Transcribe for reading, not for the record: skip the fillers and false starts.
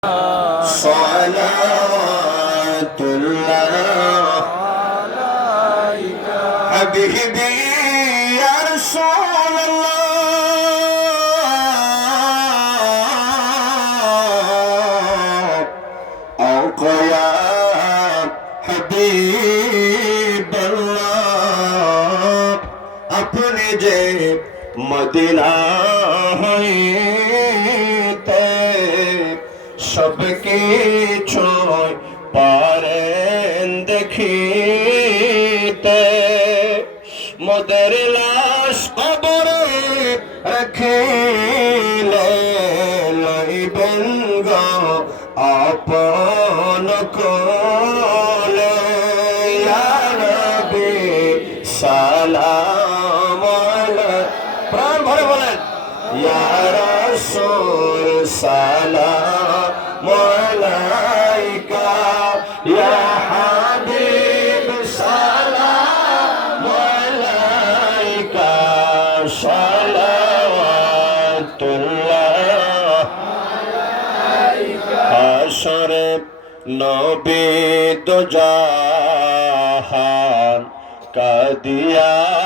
সালাওয়াতুল্লাহ আলাইকা হাবিবি ইয়া রাসূলুল্লাহ আওকা ইয়া হাবিবাল্লাহ আপনি যে মদিনা হইতে সবকিছু পারেন দেখিতে মোদের লাশ কবরে রাখিলে লইবেন গো আপন কোলে ইয়া নবী সালাম আলাইকা প্রাণ ভরে বলেন ইয়া রাসূল সালাম আলাইকা ইয়া হাবিব সালাম আলাইকা সালাওয়াতুল্লাহ আলাইকা হাশরে নবী দো জাহান কাদিয়া